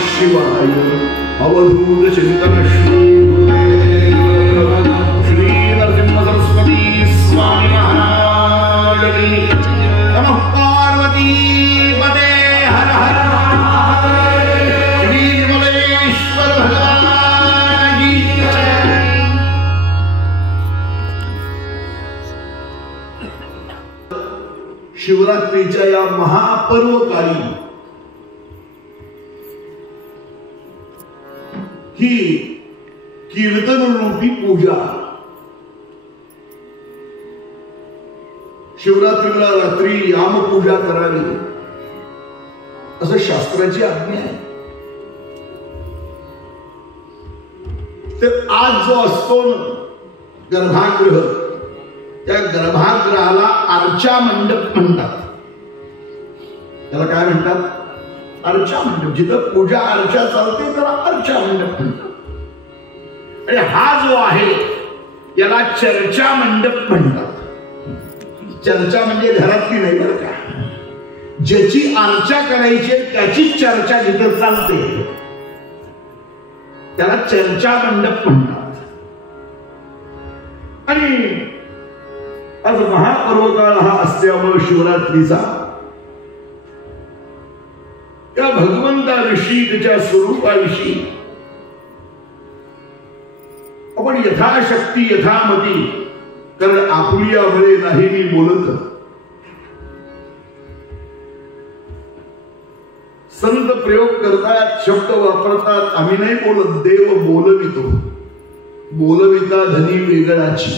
शिवाय. अवधूत चिंतन श्री नरसिंह सरस्वती स्वामी महाराज की. नमः पार्वती पते हर हर. श्री विमलेश्वर भगवान की. शिवरात्रीच्या या महापर्व काळी ही कीर्तन रूपी पूजा. शिवरात्रीला रात्री याम पूजा करावी असं शास्त्राची आज्ञा आहे. तर आज जो असतो गर्भागृह, त्या गर्भागृहाला अर्चा मंडप म्हणतात. त्याला काय म्हणतात? अर्चा मंडप. जिथं पूजा अर्चा चालते त्याला अर्चा मंडप म्हणतात. आणि हा जो आहे याला चर्चा मंडप म्हणतात. चर्चा म्हणजे घरातली नाही बरं का. ज्याची अर्चा करायची त्याची चर्चा जिथं चालते त्याला चर्चा मंडप म्हणतात. आणि आज महापर्वकाळ हा असल्यामुळे शिवरात्रीचा त्या भगवंताविषयी त्याच्या स्वरूपाविषयी आपण यथाशक्ती यथामती, कारण आपली यामुळे नाही मी बोलत, संत प्रयोग करतात, शब्द वापरतात, आम्ही नाही बोलत. देव बोलवितो. बोलविता धनी वेगळाची.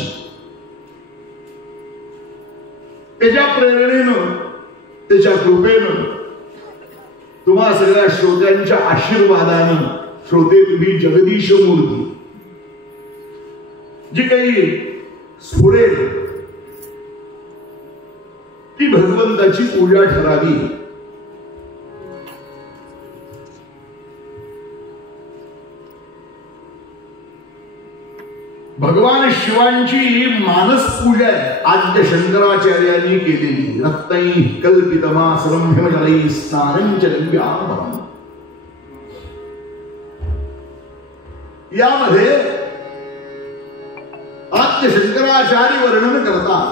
त्याच्या प्रेरणेनं, त्याच्या कृपेनं, तुम्हा सगळ्या श्रोत्यांच्या आशीर्वादानं, श्रोते तुम्ही जगदीश मूर्ती जी काही स्फुरेल ती भगवंताची पूजा ठरावी. भगवान शिवांची मानस पूजा आहे आद्य शंकराचार्यांनी केलेली. रत्नै कल्पितमासरं हिमजलै स्नानंच दिव्याभरणं. यामध्ये आद्य शंकराचार्य वर्णन करतात.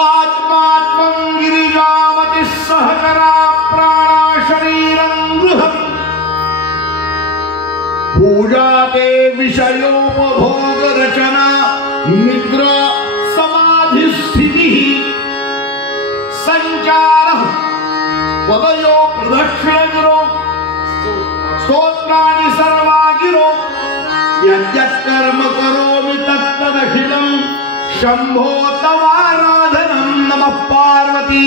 आत्मात्मं गिरिजामति सहचरा प्राणा शरीरं गृहम्. पूजा ते विषयोपभोग रचना निद्रा समाधि स्थिति संचार पदयो प्रदक्षिण गिरो स्तोत्राणि सर्वा गिरो. यद्यत् कर्म करोमि तत्तदखिलं शंभो तवाराधनं. नमः पार्वती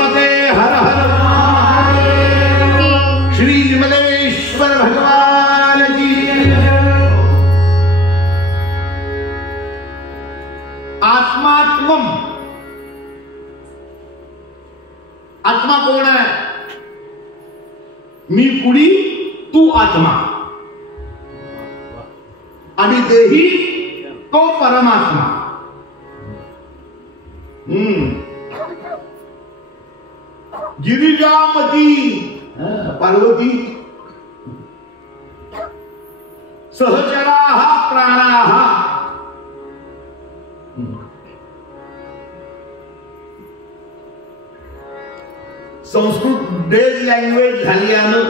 पते हर हर. श्री विमलेश्वर भगवान की. आत्मात्मम. आत्मा कोण आहे? मी पुढी, तू आत्मा. आणि देही तो परमात्मा. गिरिजामती पार्वती. सहचराः प्राणाः. संस्कृत डेड लँग्वेज झाल्यानं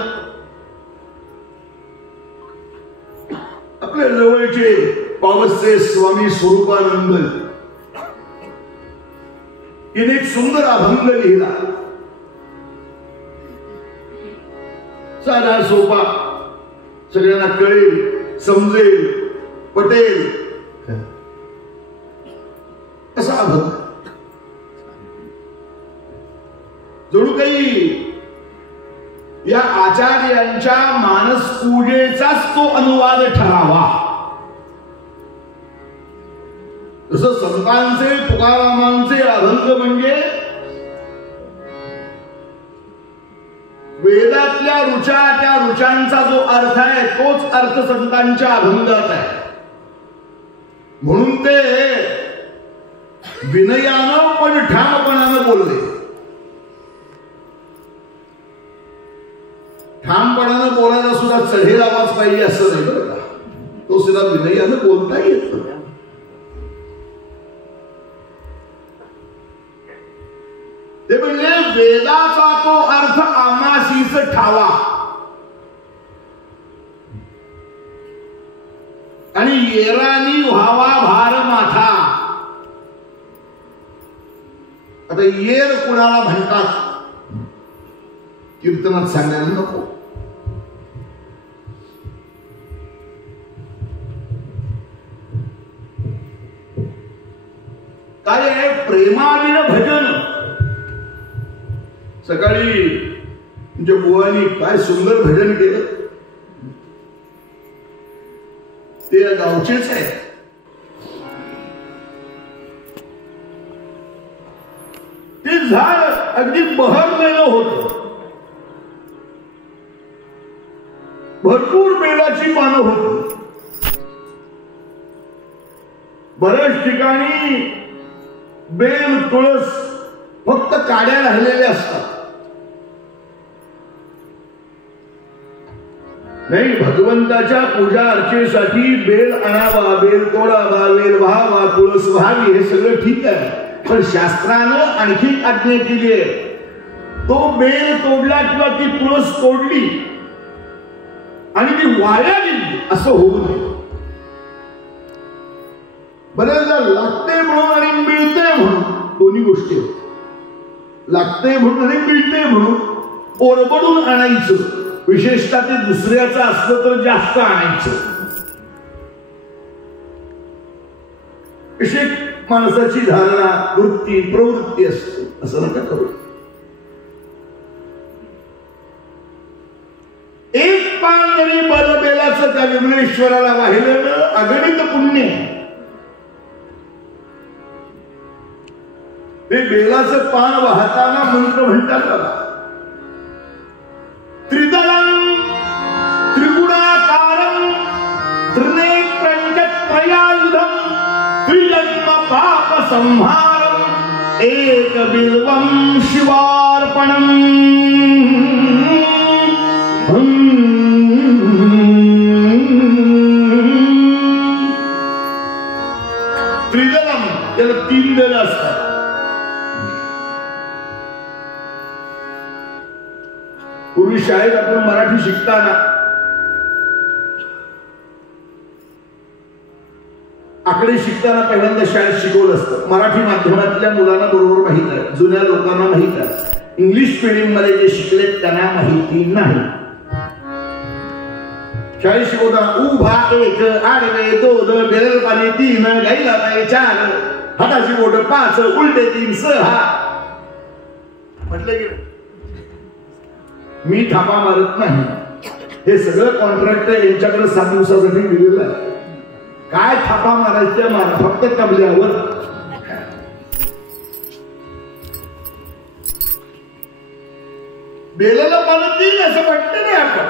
आपल्या जवळचे पावसचे स्वामी स्वरूपानंद हिने एक सुंदर अभंग लिहिला. साधा सोपा, सगळ्यांना कळेल, समजेल, पटेल असा अभंग. जणू काही या आचार्यांच्या मानस पूजेचाच तो अनुवाद ठरावा. जसं संतांचे तुकारामांचे अभंग म्हणजे वेदातल्या ऋचा, त्या ऋचांचा जो अर्थ आहे तोच अर्थ संतांच्या अभंगात आहे. म्हणून ते विनयानं पण ठामपणानं बोलले. ठामपणानं बोलायला सुद्धा चढेल आवाज पाहिजे असं नाही बरं का. तो सुद्धा विनयानं बोलता येत. ते म्हणजे वेदाचा तो अर्थ आमाशीच ठावा आणि येरानी व्हावा भार माथा. आता येर कुणाला म्हणतात कीर्तनात सांगायला नको. काय आहे प्रेमाविण भजन. सकाळी तुमच्या बुवानी काय सुंदर भजन केलं. ते गावचेच आहे. ते झाड अगदी बहरलेलं होतं. भरपूर बेलाची पानं होती. बऱ्याच ठिकाणी बेल तुळस फक्त काड्या राहिलेल्या असतात. नाही, भगवंताच्या पूजा अर्चेसाठी बेल आणावा, बेल तोडावा, बेल व्हावा, तुळस व्हावी, हे सगळं ठीक आहे. पण शास्त्रानं आणखी आज्ञा केली आहे. तो बेल तोडला किंवा ती तुळस तोडली आणि ती वाया गेली असं होऊ नये. बऱ्याचदा लागते म्हणून आणि मिळते म्हणून दोन्ही गोष्टी होत. लागते म्हणून आणि मिळते म्हणून ओरबडून आणायचं. विशेषतः ते दुसऱ्याचं असलं तर जास्त आणायचं. अशी माणसाची धारणा, वृत्ती, प्रवृत्ती असते. असं नका करू. एक पान जरी बलबेलाचं त्या विमलेश्वराला वाहिलं अगणित पुण्य. ते बेलाचं पान वाहताना मंत्र म्हणतात बघा. त्रिदलं त्रिगुणाकारं त्रिनेत्रं च त्रयायुधं त्रिजन्म पाप संहारं एकबिल्वं शिवार्पणम्. त्रिदलं त्याला 3 बेल असतात. पूर्वी शाळेत आपण मराठी शिकताना आकडे शिकताना पहिल्यांदा शाळेत शिकवलं असतं. मराठी माध्यमातल्या मुलांना बरोबर माहित आहे, जुन्या लोकांना माहित आहे. इंग्लिश मीडियम मध्ये जे शिकले त्यांना माहिती नाही. शाळेत शिकवताना उभा 1, आडवे 2, बेल पाणी 3, गाईला पाय 4, हाताची बोट 5, उलटे 3, 6 म्हटलं की मी थापा मारत नाही. हे सगळं कॉन्ट्रॅक्ट यांच्याकडे 7 दिवसासाठी दिलेलं आहे. काय थापा मारायचं मारा, फक्त तबल्यावर. बेलाला पानं 3 असं म्हटलं नाही आपण.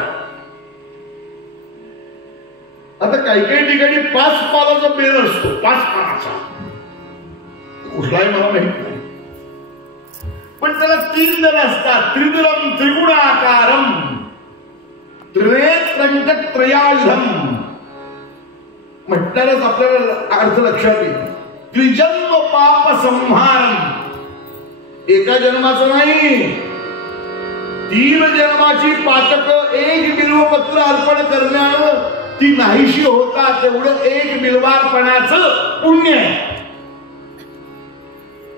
आता काही काही ठिकाणी 5 पानाचा बेल असतो. 5 पानाचा कुठलाही मला माहित नाही. पण त्याला 3 दल असतात. त्रिदलं त्रिगुणाकारं त्रिनेत्रं च त्रयायुधं म्हटल्यानंच आपल्याला अर्थ लक्षात येईल. त्रिजन्म पाप संहारं. एका जन्माचं नाही, 3 जन्माची पातक 1 बिल्वपत्र अर्पण करण्यानं ती नाहीशी होतात. तेवढं 1 बिल्वार्पणाचं पुण्य आहे.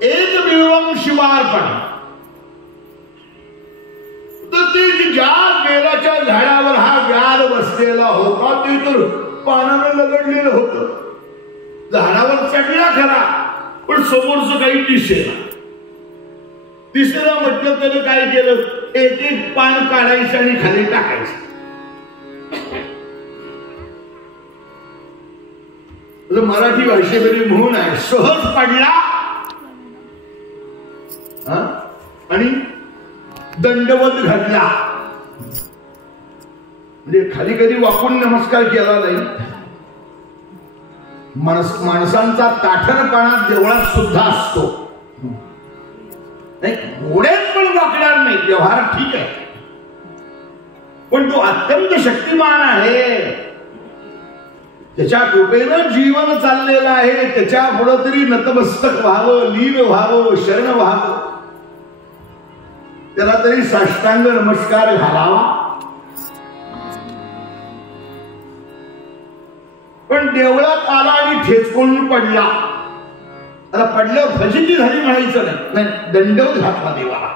1 बिल्वं शिवार्पण. तर ते ज्या बेलाच्या झाडावर हा व्याध बसलेला होता ते तर पानानं लगडलेलं होतं. झाडावर चढला खरा, पण समोरचं काही दिसेना. दिसेना म्हटलं त्यानं काय केलं, 1 पान काढायचं आणि खाली टाकायचं. मराठी भाषेमध्ये म्हणून आहे, सहज पडला आणि दंडवत घडला. म्हणजे खाली कधी वाकून नमस्कार केला नाही. माणसांचा ताठरपणा देवळात सुद्धा असतो. नाही, घोड्यात पण वाकणार नाही. व्यवहार ठीक आहे, पण तो अत्यंत शक्तिमान आहे. त्याच्या कृपेनं जीवन चाललेलं आहे. त्याच्या पुढे तरी नतमस्तक व्हावं, लीन व्हावं, शरण व्हावं, त्याला तरी साष्टांग नमस्कार घालावा. पण देवळात आला आणि ठेचकून पडला. आता पडल्यावर फजिती झाली म्हणायचं नाही, दंडवत घातला देवाला.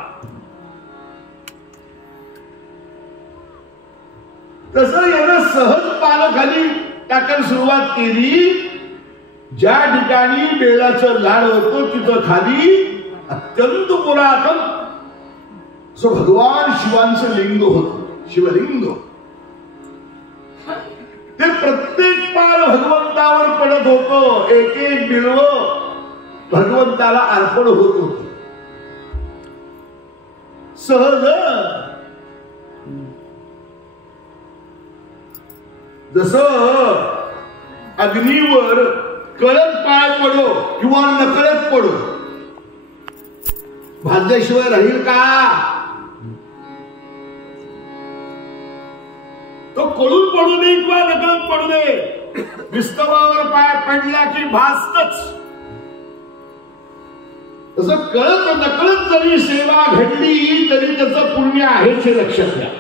तसं यानं सहज पालखाली टाकायला सुरुवात केली. ज्या ठिकाणी बेलाचं झाड होतं तिथं खाली अत्यंत पुरातन असं भगवान शिवांचं लिंग होत, शिवलिंग. ते प्रत्येक पाल भगवंतावर पडत होतं. एक एक बिल्व भगवंताला अर्पण होत होत. सहज जसं अग्नीवर कळत पाय पडो किंवा नकळत पडो भाजल्याशिवाय राहील का? तो कळून पडू दे किंवा नकळत पडू दे, विस्तवावर पाय पडला की भासतच. तसं कळत नकळत जरी सेवा घडली तरी त्याचं पुण्य आहेच हे लक्षात घ्या.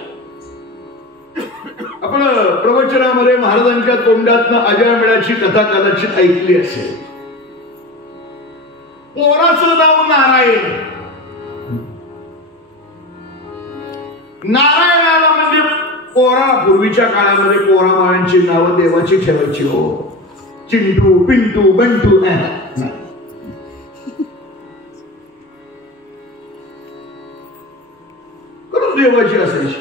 आपण प्रवचनामध्ये महाराजांच्या तोंडातनं अजयमेळाची कथा कदाचित ऐकली असेल. पोराचं नाव नारायण. नारायणाला म्हणजे पोरा, पूर्वीच्या काळामध्ये पोराबाळांची नावं देवाची ठेवायची हो. चिंटू, पिंटू, बंटू करून देवाची असायची.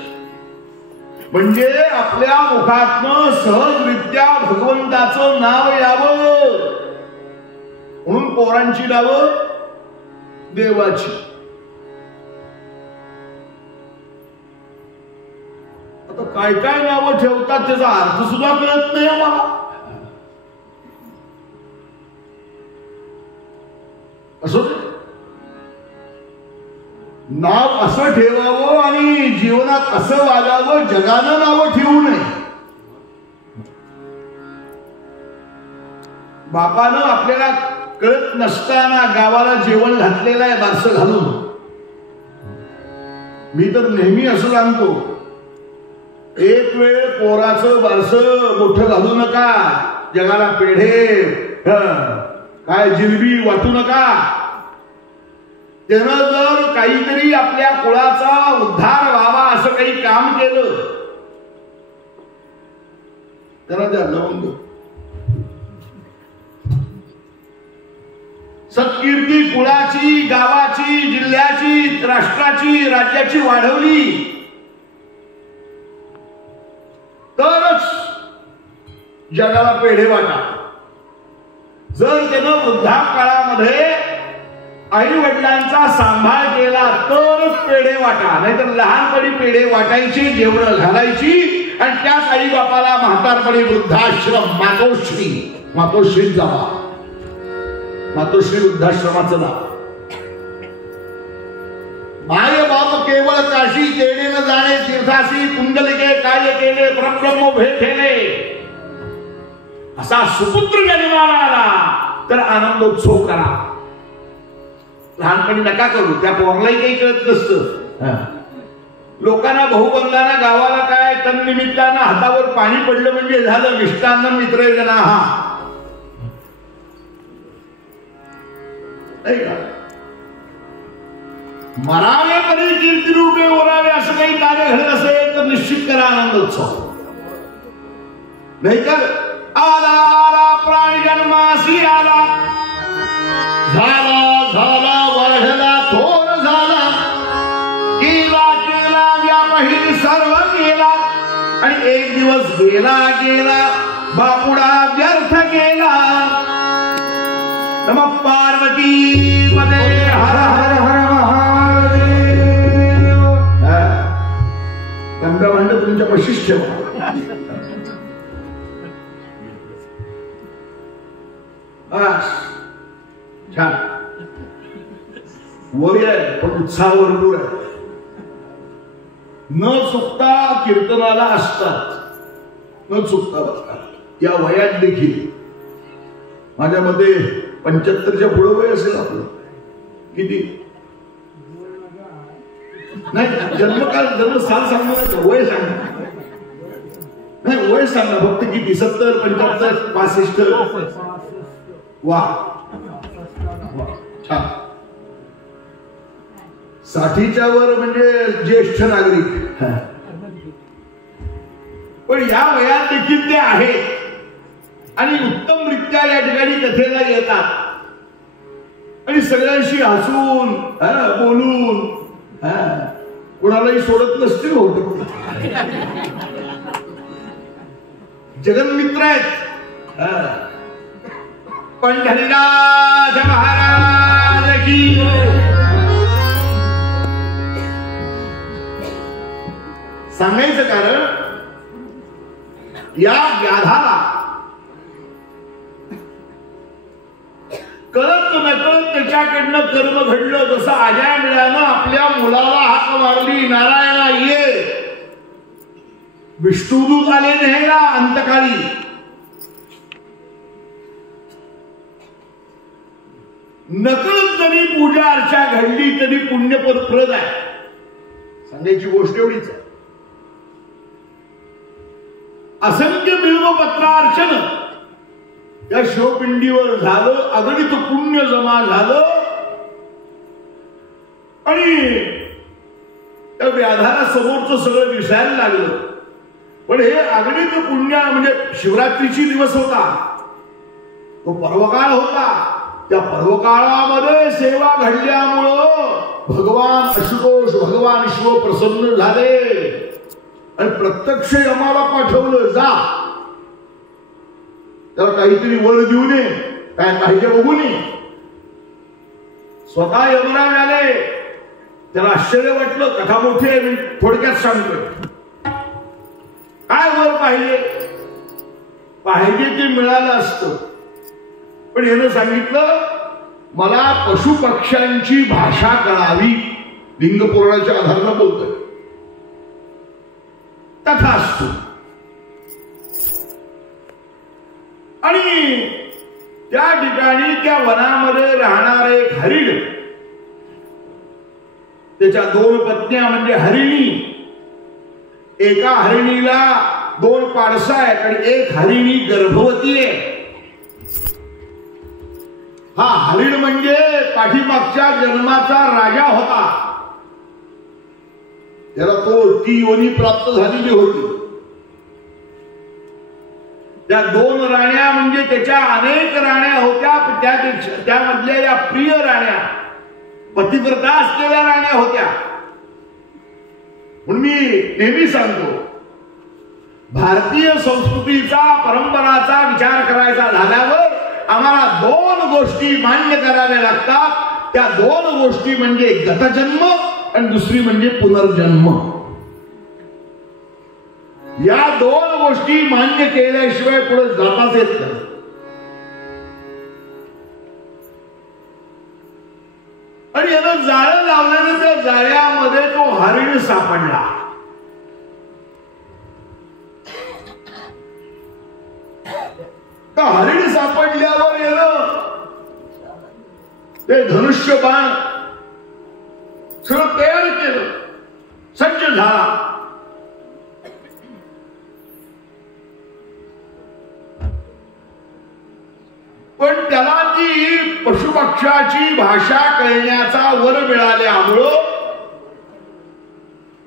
म्हणजे आपल्या मुखातनं सहजरित्या भगवंताचं नाव यावं म्हणून पोरांची नावं देवाची. आता काय काय नावं ठेवतात त्याचा अर्थ सुद्धा कळत नाही आम्हाला. असं नाव असं ठेवावं आणि जीवनात असं वागावं, जगानं नावं ठेवू नये. बापानं आपल्याला कळत नसताना गावाला जेवण घातलेलं आहे बारसं घालून. मी तर नेहमी असं सांगतो, एक वेळ पोराचं बारसं मोठं घालू नका. जगाला पेढे काय जिलबी वाटू नका. त्यानं जर काहीतरी आपल्या कुळाचा उद्धार व्हावा असं काही काम केलं त्याला द्या लवंग. सत्कीर्ती कुळाची, गावाची, जिल्ह्याची, राष्ट्राची, राज्याची वाढवली तरच जगाला पेढे वाटा. जर त्यानं वृद्धापकाळामध्ये आई वडिलांचा सांभाळ केला तरच पेढे वाटा, नाहीतर लहानपणी पेढे वाटायची, जेवण घालायची आणि त्याच आई बापाला म्हातारपणी वृद्धाश्रम, मातोश्री जावा. मातोश्री वृद्धाश्रमाचं नाव. माय बाप केवळ काशी तेडे न जाणे, तीर्थाशी कुंडलिके काय केले, परब्रह्म भेटेले. असा सुपुत्र जन्माला आला तर आनंदोत्सव करा. लहानपणी नका करू. त्या पोरलाही काही कळत नसतं. लोकांना भाऊबंधांना गावाला काय तन निमित्तानं हातावर पाणी पडलं म्हणजे झालं मिष्टान्न मित्र जना. हा मरावे परी कीर्ती रूपे ओरावे असं काही कार्य घडत असेल तर निश्चित करा आनंदोत्सव. नाही तर आला आला प्राणी जन्मासी आला, झाला झाला वाढला थोर झाला, केला केला व्यापही सर्व केला आणि एक दिवस गेला गेला बापुडा व्यर्थ गेला. नमः पार्वती पते हर हर हर महादेव. गंगा भांड तुमच्या पशीच ठेवा. छान वय आहे पण उत्साह भरपूर आहे. न चुकता कीर्तनाला असतात, न चुकता बसतात. या वयात देखील माझ्या मते 75च्या पुढे वय असेल आपलं. किती नाही, जन्मकाल जन्म साल सांगणार, वय सांगणार नाही, वय सांगा फक्त. किती? 70, 75, 65? वा, छान. 60च्या वर म्हणजे ज्येष्ठ नागरिक. पण या वयात देखील ते आहेत आणि उत्तमरित्या या ठिकाणी कथेला येतात आणि सगळ्यांशी हसून बोलून कोणालाही सोडत नसतील. होत जगन्मित्र आहेत. पंढरीनाथ महाराज की. सांगायचं कारण या व्याधाला कळत नकळत त्याच्याकडनं कर्म घडलं. जसं अजामिळानं आपल्या मुलाला हाक मारली, नारायणा ये. विष्णुदूत आले न्यायला अंतकाळी. नकळत जरी पूजा अर्चा घडली तरी पुण्यप्रद आहे. सांगायची गोष्ट एवढीच आहे. असंख्य बिल्वपत्रार्चन त्या शिवपिंडीवर झालं, अगणित पुण्य जमा झालं आणि त्या व्याधाला समोरचं सगळं दिसायला लागलं. पण हे अगणित पुण्य म्हणजे शिवरात्रीची दिवस होता, तो पर्वकाळ होता. त्या पर्वकाळामध्ये सेवा घडल्यामुळं भगवान आशुतोष, भगवान शिव प्रसन्न झाले आणि प्रत्यक्ष यमाला पाठवलं, जा त्याला काहीतरी वर देऊ नये, काय पाहिजे बघू नये. स्वतः यमराज आले. त्याला आश्चर्य वाटलं. कथा मोठी आहे, मी थोडक्यात सांगतोय. काय वर पाहिजे? पाहिजे ते मिळालं असतं, पण यानं सांगितलं मला पशु पक्ष्यांची भाषा कळावी. लिंग पुराणाच्या आधारानं बोलतोय. तथास्तु. आणि त्या ठिकाणी त्या वनामध्ये राहणारे एक हरिण, त्याच्या 2 पत्न्या म्हणजे हरिणी. एका हरिणीला 2 पाडसं आहेत आणि एक हरिणी गर्भवती आहे. हा हरिण म्हणजे पाठीमागच्या जन्माचा राजा होता. त्याला ती योनी प्राप्त झालेली होती. त्या 2 राण्या म्हणजे त्याच्या अनेक राण्या होत्या, त्यापेक्षा त्यामधल्या या प्रिय राण्या पतिव्रता असलेल्या राण्या होत्या. म्हणून मी नेहमी सांगतो, भारतीय संस्कृतीचा परंपराचा विचार करायचा झाल्यावर आम्हाला 2 गोष्टी मान्य कराव्या लागतात. त्या 2 गोष्टी म्हणजे गतजन्म आणि दुसरी म्हणजे पुनर्जन्म. या 2 गोष्टी मान्य केल्याशिवाय पुढे जाताच येत नाही. आणि यानं जाळं लावल्यानं त्या जाळ्यामध्ये तो हरिण सापडला. हरिण सापडल्यावर यानं ते धनुष्य बाण सगळं तयार केलं, सज्ज झाला. पण त्याला ती पशुपक्षाची भाषा कळण्याचा वर मिळाल्यामुळं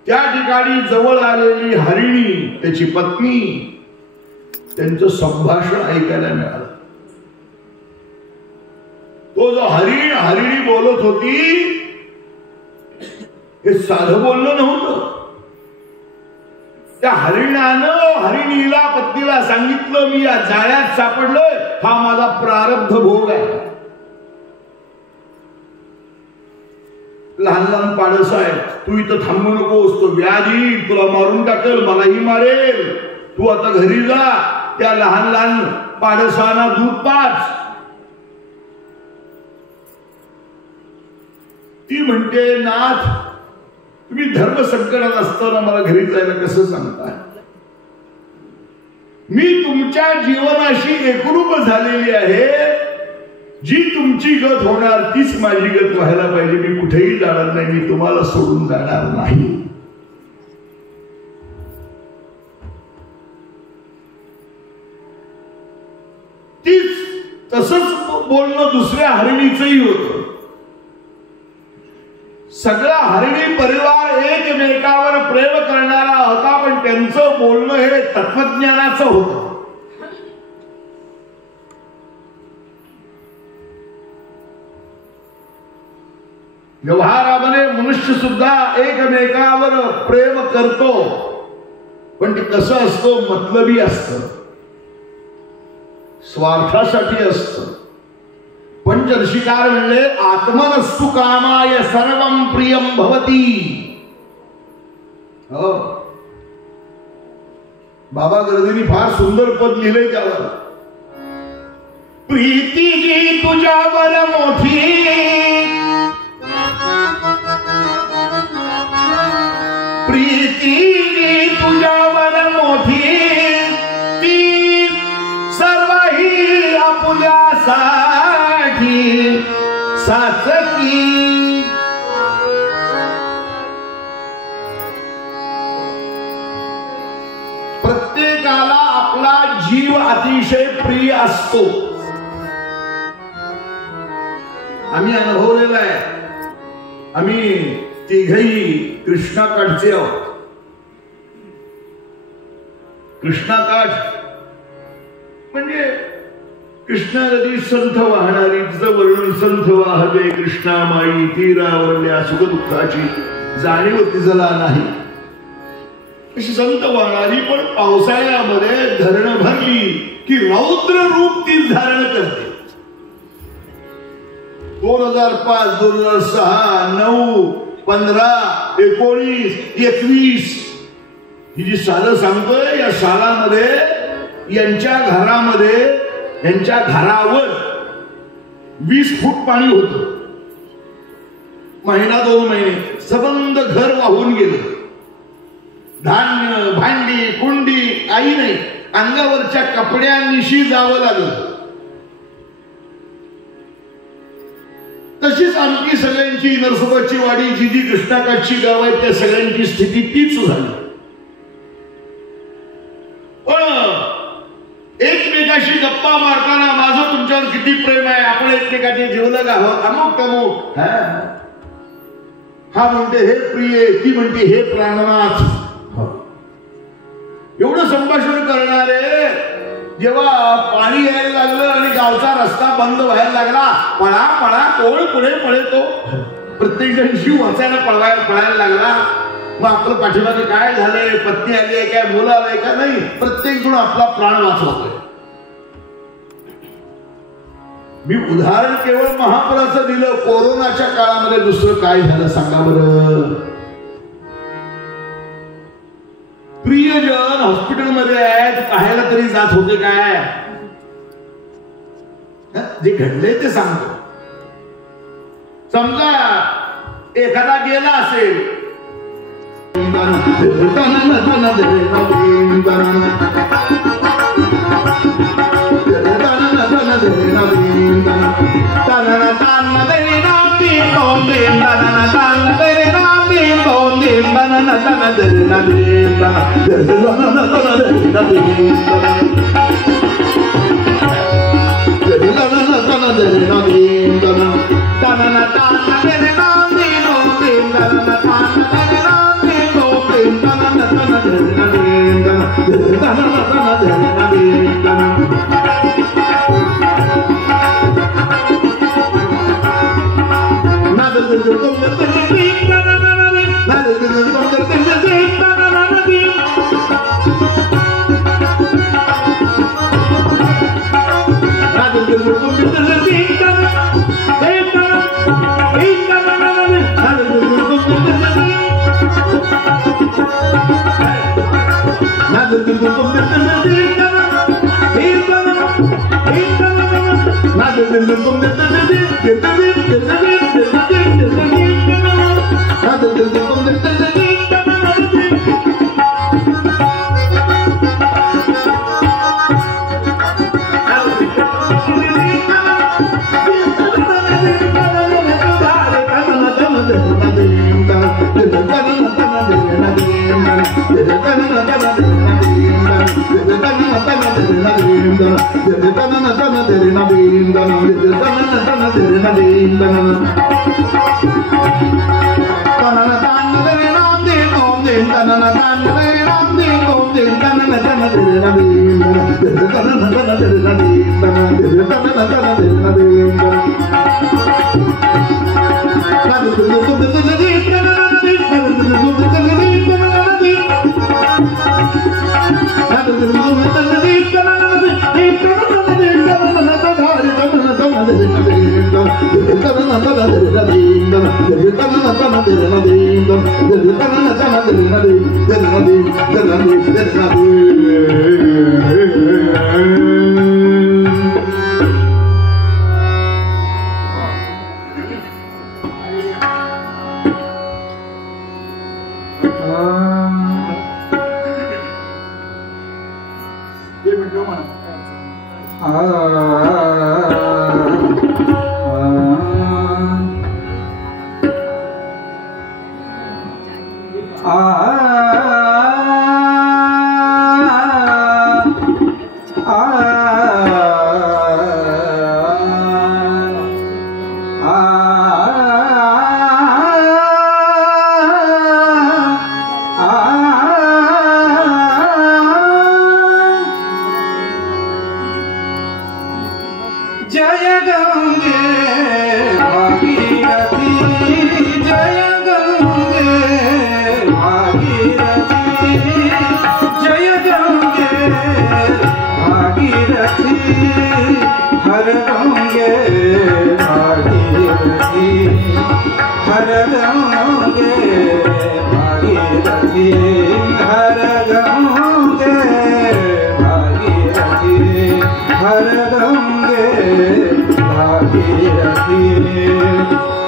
त्या ठिकाणी जवळ आलेली हरिणी, त्याची पत्नी, त्यांचं संभाषण ऐकायला मिळालं. तो जो हरिणी बोलत होती हे साधं बोलणं नव्हतं. त्या हरिणानं हरिणीला, पत्नीला सांगितलं, मी या जाळ्यात सापडलोय, हा माझा प्रारब्ध भोग आहे. लहान लहान पाडस आहेत, तू इथं थांबू नकोस, तो व्याधी तुला मारून टाकेल, मलाही मारेल, तू आता घरी जा, त्या लहान लहान पाडसांना दूध पाच. ती म्हणते, नाथ तुम्ही धर्म संकटात असताना मला घरी जायला कसं सांगता? मी तुमच्या जीवनाशी एकरूप झालेली आहे. जी तुमची गत होणार तीच माझी गत व्हायला पाहिजे. मी कुठेही जाणार नाही, मी तुम्हाला सोडून जाणार नाही. तीच तसंच बोलणं दुसऱ्या हरिणीचंही होतं. सगळा हरिणी परिवार एकमेकावर प्रेम करणारा होता, पण त्यांचं बोलणं हे तत्वज्ञानाचं होतं. व्यवहारामध्ये मनुष्य सुद्धा एकमेकावर प्रेम करतो, पण ते कसं असतं? मतलबी असतं, स्वार्थासाठी असतं. पंचदशीकार म्हणले आत्मनस्तु कामाय सर्वं प्रियं भवती. हो, बाबा गर्दीनी फार सुंदर पद लिहिलंय त्यावर. प्रीती जी तुझ्यावर मोठी, प्रीती जी तुझ्यावर मोठी, ती सर्वही आपुल्यासाठी साचकी. प्रत्येकाला आपला जीव अतिशय प्रिय असतो. आम्ही अनुभवलेला आहे. आम्ही तिघही कृष्णाकाठचे आहोत. कृष्णाकाठ म्हणजे कृष्णा नदी संथ वाहणारी, तिचं वर्णन संथ वाहते कृष्णामाई तीरावरल्या सुखदुःखाची जाणीव तिजला नाही अशी संत वाहणारी. पण पावसाळ्यामध्ये धरण भरली की रौद्र रूप ती धारण करते. 2005, 2006, 9, 15, 19, 21 ही जी सालं सांगतोय, या सालामध्ये यांच्या घरामध्ये, यांच्या घरावर 20 फूट पाणी होतं. महिना 2 महिने सबंध घर वाहून गेलं. धान्य, भांडी, कुंडी काही नाही. अंगावरच्या कपड्यांनिशी जावं लागलं. तशीच आमची सगळ्यांची नरसोबाची वाडी, जी जी कृष्णाकाठची गाव आहेत, त्या सगळ्यांची स्थिती तीच झाली. पण एकमेकाशी गप्पा मारताना माझं तुमच्यावर किती प्रेम आहे, आपण एकमेकाचे जीवलग आहोत, अमुक तमुक. हा म्हणते हे प्रिय, ती म्हणते हे प्राणनाथ. एवढं संभाषण करणारे जेव्हा पाणी यायला लागलं आणि गावचा रस्ता बंद व्हायला लागला, पळा पळा कोण पुढे पळतो. प्रत्येक जण जीव वाचायला पळायला लागला. मग आपलं पाठीमागे काय झालंय, पत्नी आली आहे काय, मुलं आलंय का, नाही, प्रत्येक जण आपला प्राण वाचवतोय. मी उदाहरण केवळ महापुराचं दिलं. कोरोनाच्या काळामध्ये दुसरं काय झालं सांगा बरं. प्रियजन हॉस्पिटलमध्ये आहेत, पाहायला तरी जात होते काय? जे घडले ते सांगतो. समजा एखादा गेला असेल, Not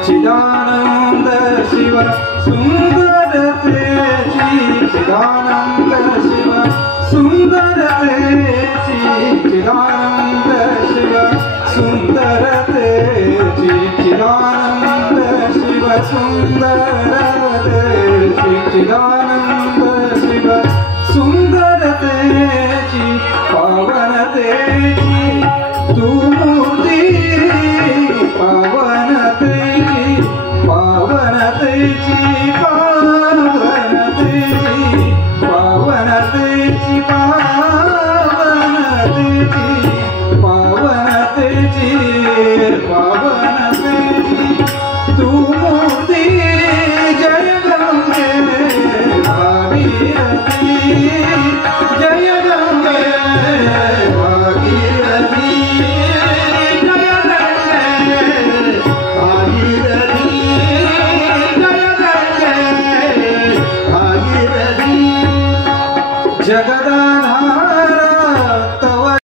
चिदानंद शिव सुंदर तेजी चिदानंद शिव सुंदर तेजी चिदानंद शिव सुंदर तेजी चिदानंद शिव सुंदर तेजी चिदानंद शिव सुंदर तेजी पावन तेजी तू मूर्ति पावन तेजी पावन तेजी पावन तेजी पावन तेजी पावन तेजी पावन तेजी पावन तेजी तू मूर्ति जय गंगे भागीरथी जय गंगे भागीरथी जगदाधार